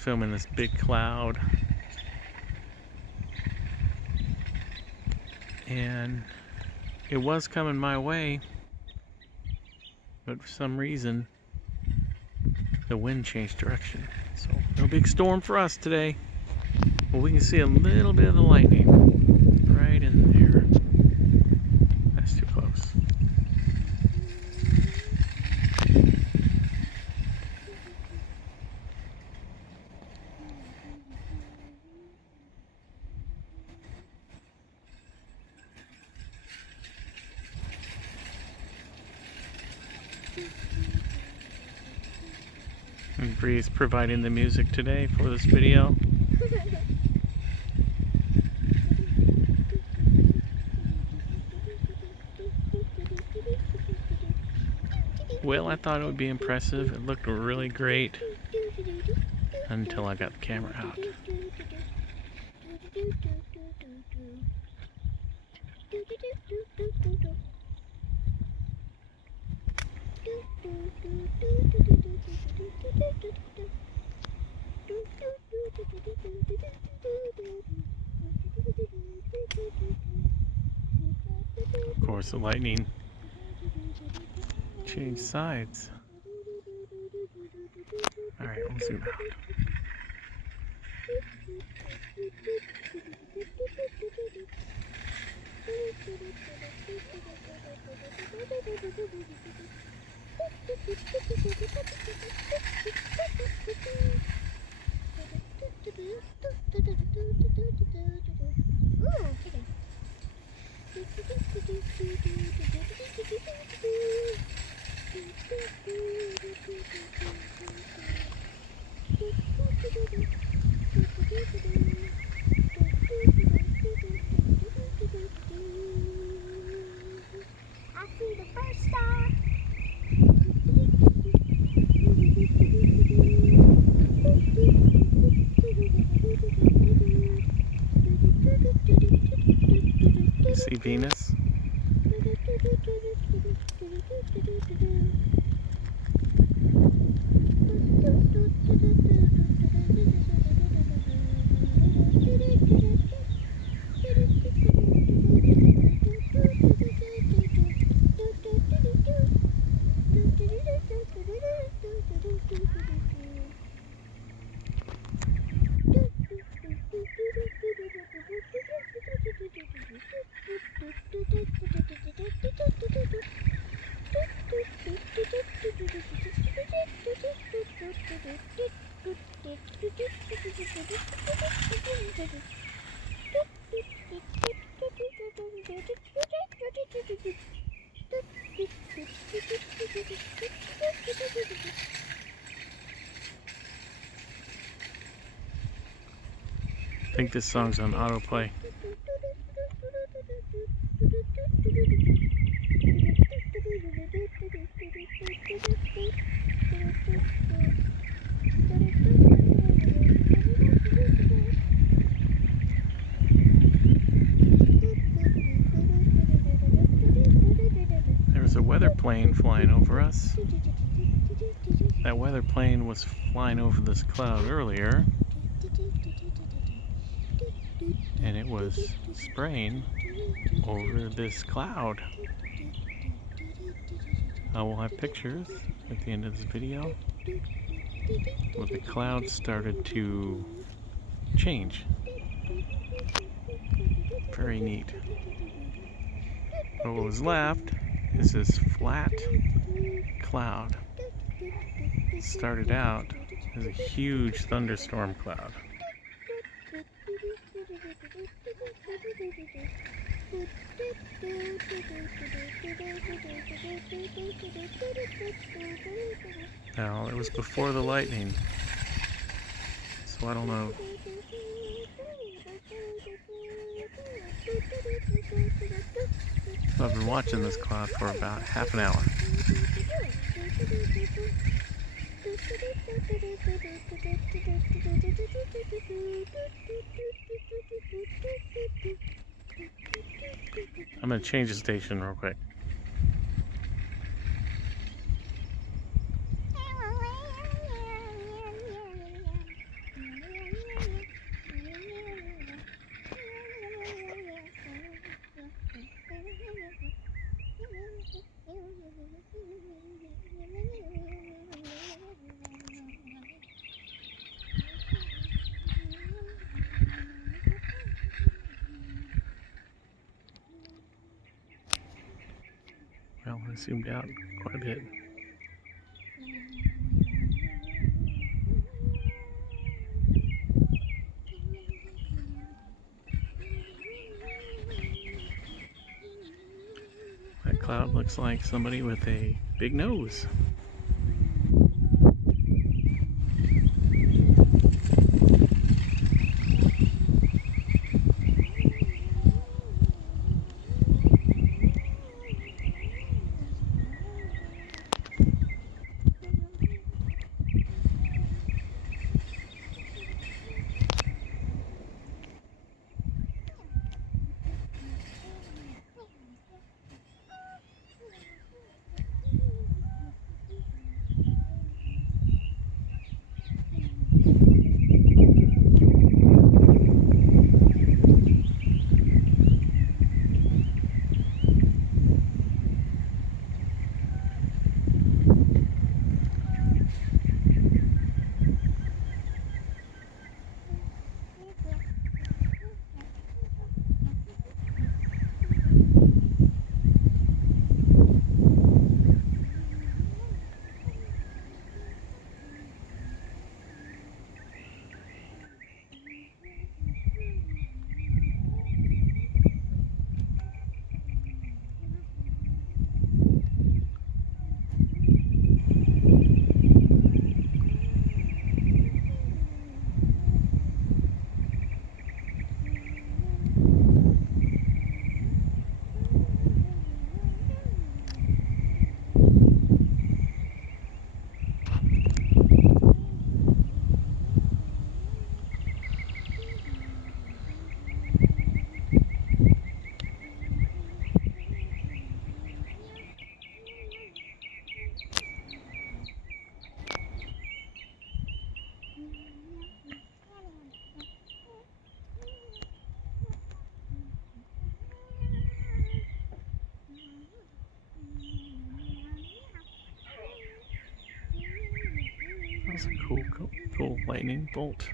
filming this big cloud, and it was coming my way, but for some reason the wind changed direction. So no big storm for us today, but we can see a little bit of the lightning right in there. That's too close. And Bree's providing the music today for this video. Well, I thought it would be impressive. It looked really great until I got the camera out. Of course, the lightning changed sides. Alright, we'll zoom out. I see the first star. See Venus? I think this song's on autoplay. There's a weather plane flying over us. That weather plane was flying over this cloud earlier, and it was spraying over this cloud. I will have pictures at the end of this video where the cloud started to change. Very neat. But what was left is this flat cloud. It started out as a huge thunderstorm cloud. Now, it was before the lightning, so I don't know. I've been watching this cloud for about half an hour. I'm going to change the station real quick. Well, I zoomed out quite a bit. That cloud looks like somebody with a big nose. That's a cool lightning bolt.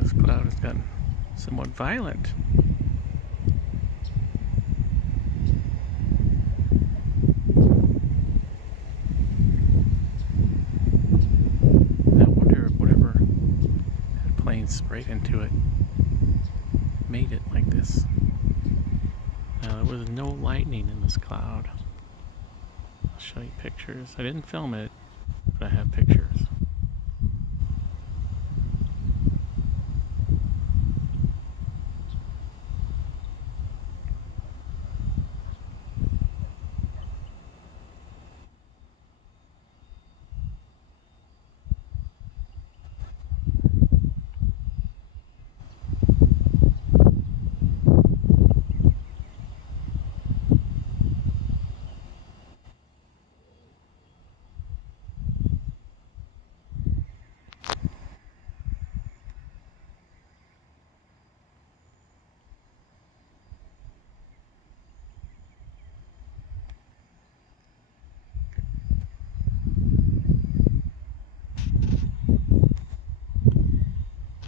This cloud has gotten somewhat violent. I wonder if whatever had planes sprayed into it made it like this. Now, there was no lightning in this cloud. I'll show you pictures. I didn't film it, but I have pictures.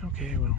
Okay, well.